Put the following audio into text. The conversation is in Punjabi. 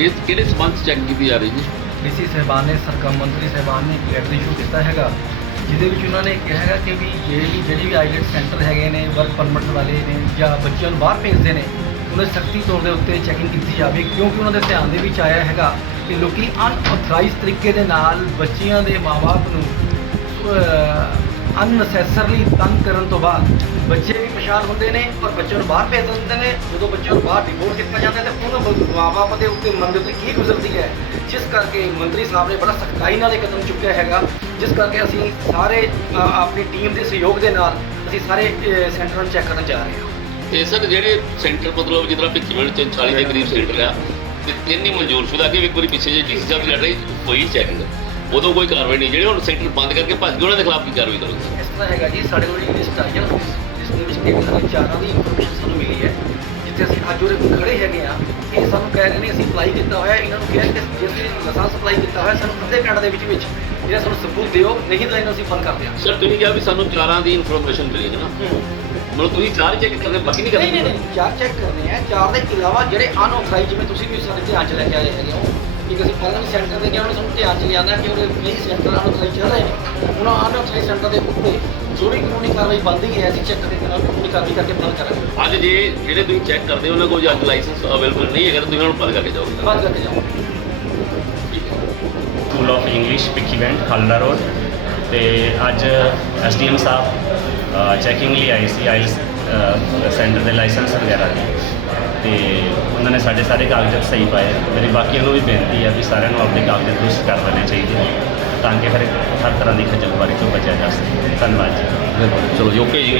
ਇਸ ਕਿਹੜੇ ਸਬੰਧ ਚੈੱਕ ਕੀਤੀ ਜਾ ਰਹੀ ਜੀ? ਡੀਸੀ ਸਾਹਿਬਾਨ ਨੇ, ਸਰਕਮ ਮੰਤਰੀ ਸਾਹਿਬਾਨ ਨੇ ਇੱਕ ਲੈਟਰ ਇਸ਼ੂ ਕੀਤਾ ਹੈਗਾ, ਜਿਹਦੇ ਵਿੱਚ ਉਹਨਾਂ ਨੇ ਕਿਹਾ ਹੈਗਾ ਕਿ ਵੀ ਜਿਹੜੀ ਜਿਹੜੀ ਵੀ ਆਈਲੈਟ ਸੈਂਟਰ ਹੈਗੇ ਨੇ ਵਰਕ ਪਰਮਿਟ ਵਾਲੇ ਨੇ ਜਾਂ ਬੱਚਿਆਂ ਨੂੰ ਬਾਹਰ ਭੇਜਦੇ ਨੇ, ਉਹਨਾਂ ਦੀ ਸਖਤੀ ਤੌਰ ਦੇ ਉੱਤੇ ਚੈਕਿੰਗ ਕੀਤੀ ਜਾਵੇ, ਕਿਉਂਕਿ ਉਹਨਾਂ ਦੇ ਧਿਆਨ ਦੇ ਵਿੱਚ ਆਇਆ ਹੈਗਾ ਕਿ ਲੋਕੀ ਅਨਆਥੋਰਾਈਜ਼ ਤਰੀਕੇ ਦੇ ਨਾਲ ਬੱਚਿਆਂ ਦੇ ਮਾਪੇ ਨੂੰ ਅਨਨੈਸੈਸਰਲੀ ਤੰਗ ਕਰਨ ਤੋਂ ਬਾਅਦ ਬੱਚੇ ਵੀ ਪਛਾਣ ਹੁੰਦੇ ਨੇ, ਔਰ ਬੱਚਿਆਂ ਨੂੰ ਬਾਹਰ ਭੇਜ ਦਿੰਦੇ ਨੇ। ਜਦੋਂ ਬੱਚਿਆਂ ਨੂੰ ਬਾਹਰ ਡਿਪੋਰਟ ਕੀਤਾ ਜਾਂਦਾ ਹੈ, ਤੇ ਉਹਨਾਂ ਮਾਪੇ ਦੇ ਉੱਤੇ ਮਨ ਦੇ ਉੱਤੇ ਕੀ ਗੁਜ਼ਰਦੀ ਹੈ? ਜਿਸ ਕਰਕੇ ਮੰਤਰੀ ਸਾਹਿਬ ਨੇ ਬੜਾ ਸਖਤਾਈ ਨਾਲ ਇਹ ਕਦਮ ਚੁੱਕਿਆ ਹੈਗਾ। ਜਿਸ ਕਰਕੇ ਅਸੀਂ ਸਾਰੇ ਆਪਣੀ ਟੀਮ ਦੇ ਸਹਿਯੋਗ ਦੇ ਨਾਲ ਅਸੀਂ ਸਾਰੇ ਸੈਂਟਰਾਂ ਨੂੰ ਚੈੱਕ ਕਰਨ ਜਾ ਰਹੇ ਹਾਂ। ਤੇ ਸਰ, ਜਿਹੜੇ ਸੈਂਟਰ ਮਤਲਬ ਜਿੱਦਾਂ ਭਿੱਖੀ ਮਿੰਟ 40 ਦੇ ਕਰੀਬ ਸੈਂਟਰ ਆ, ਤੇ ਤਿੰਨ ਹੀ ਮਨਜ਼ੂਰ ਸ਼ੁਦਾ ਕਿ ਇੱਕ ਵਾਰੀ ਪਿੱਛੇ ਜੇ ਡੀਸੀ ਸਾਹਿਬ ਲੜ ਰਹੀ ਹੋਈ ਚੈਕਿੰਗ ਉਦੋਂ ਕੋਈ ਕਾਰਵਾਈ ਨਹੀਂ ਜਿਹੜੇ ਹੁਣ ਸੈਂਟਰ ਬੰਦ ਕਰਕੇ ਭੱਜ ਗਏ ਉਹਨਾਂ ਦੇ ਖਿਲਾਫ ਕੀ ਕਾਰਵਾਈ ਕਰੋਗੇ? ਇਸ ਤਰ੍ਹਾਂ ਹੈਗਾ ਜੀ ਸਾਡੇ ਕੋਲ ਇੱਕ ਲਿਸਟ ਆਈ ਹੈ ਜਿਸ ਦੇ ਵਿੱਚ ਇਹਨਾਂ ਦੇ ਚਾਰਾਂ ਦੀ ਇਨਫੋਰਮੇਸ਼ਨ ਸਾਨੂੰ ਮਿਲੀ ਹੈ ਜਿੱਥੇ ਅਸੀਂ ਅੱਜ ਉਹਦੇ ਖੜੇ ਹੈਗੇ ਆ ਇਹ ਸਾਨੂੰ ਕਹਿ ਰਹੇ ਨੇ ਅਸੀਂ ਅਪਲਾਈ ਕੀਤਾ ਹੋਇਆ ਇਹਨਾਂ ਨੂੰ ਕਿਹਾ ਕਿ ਜੇ ਤੁਸੀਂ ਲਾਇਸੈਂਸ ਅਪਲਾਈ ਕੀਤਾ ਹੋਇਆ ਸਾਨੂੰ ਅੱਧੇ ਘੰਟੇ ਦੇ ਵਿੱਚ ਵਿੱਚ ਜਿਹੜਾ ਸਾਨੂੰ ਸਬੂਤ ਦਿਓ ਨਹੀਂ ਤਾਂ ਇਹਨੂੰ ਅਸੀਂ ਬੰਦ ਕਰ ਦਿਆਂਗੇ। ਸਰ ਤੁਸੀਂ ਕਿਹਾ ਵੀ ਸਾਨੂੰ ਚਾਰਾਂ ਦੀ ਇਨਫੋਰਮੇਸ਼ਨ ਮਿਲੀ ਹੈ ਨਾ? ਮਤਲਬ ਤੁਸੀਂ ਚਾਰ ਚੈੱਕ ਕਰਦੇ ਬਾਕੀ ਨਹੀਂ ਨਹੀਂ ਕਰਦੇ ਨਹੀਂ ਨਹੀਂ ਚਾਰ ਚੈੱਕ ਕਰਨੇ ਆ ਚਾਰ ਦੇ ਇਲਾਵਾ ਜਿਹੜੇ ਅਨਆਥੋਰਾਈਜ਼ ਜਿਵੇਂ ਤੁਸੀਂ ਵੀ ਸਾਡੇ ਧਿਆਨ 'ਚ ਲੈ ਕੇ ਆਏ ਹੈਗੇ ਹੋ ਕਿ ਅਸੀਂ ਪਹਿਲਾਂ ਵੀ ਸੈਂਟਰ ਦੇ ਗਿਆ ਉਹਨੇ ਸਾਨੂੰ ਧਿਆਨ 'ਚ ਲਿਆਂਦਾ ਕਿ ਉਹਦੇ ਕਈ ਸੈਂਟਰ ਅਨਆਥੋਰਾਈਜ਼ ਚੱਲ ਰਹੇ ਨੇ। ਉਹਨਾਂ ਅਨਆਥੋਰਾਈਜ਼ ਸੈਂਟਰ ਦੇ ਉੱਤੇ ਜੋ ਵੀ ਕਾਨੂੰਨੀ ਕਾਰਵਾਈ ਬਣਦੀ ਹੈ ਅਸੀਂ ਚੈੱਕ ਕਰਕੇ ਨਾਲ ਕਾਨੂੰਨੀ ਕਾਰਵਾਈ ਕਰਕੇ ਬੰਦ ਕਰਾਂਗੇ। ਅੱਜ ਜੇ ਜਿਹੜੇ ਤੁਸੀਂ ਚੈੱਕ ਕਰਦੇ ਹੋ ਉਹਨਾਂ ਕੋਲ ਜੇ ਅੱਜ ਲਾਇਸੈਂਸ ਅਵੇਲੇਬਲ ਨਹੀਂ ਹੈਗਾ ਤੁਸੀਂ ਉਹਨਾਂ ਨੂੰ ਬੰਦ ਕਰਕੇ ਜਾਓਗੇ ਬੰਦ ਕਰਕੇ ਜਾਵਾਂਗੇ school of English Pikhiwind Khalra road ਤੇ ਅੱਜ ਐਸਡੀਐਮ ਸਾਹਿਬ ਚੈਕਿੰਗ ਲਈ ਆਏ ਸੀ ਆਈਲਸ ਸੈਂਟਰ ਦੇ ਲਾਇਸੈਂਸ ਵਗੈਰਾ ਦੀ। ਤੇ ਉਹਨਾਂ ਨੇ ਸਾਡੇ ਸਾਰੇ ਕਾਗਜ਼ਾਤ ਸਹੀ ਪਾਏ। ਮੇਰੀ ਬਾਕੀਆਂ ਨੂੰ ਵੀ ਬੇਨਤੀ ਹੈ ਵੀ ਸਾਰਿਆਂ ਨੂੰ ਆਪਣੇ ਕਾਗਜ਼ਾਤ ਦੁਰਸਤ ਕਰ ਲੈਣੇ ਚਾਹੀਦੇ ਨੇ, ਤਾਂ ਕਿ ਹਰ ਹਰ ਤਰ੍ਹਾਂ ਦੀ ਖੱਜਲਖੁਆਰੀ ਤੋਂ ਬਚਿਆ ਜਾ ਸਕੇ। ਧੰਨਵਾਦ ਜੀ। ਚਲੋ, ਜੀ ਓਕੇ ਜੀ।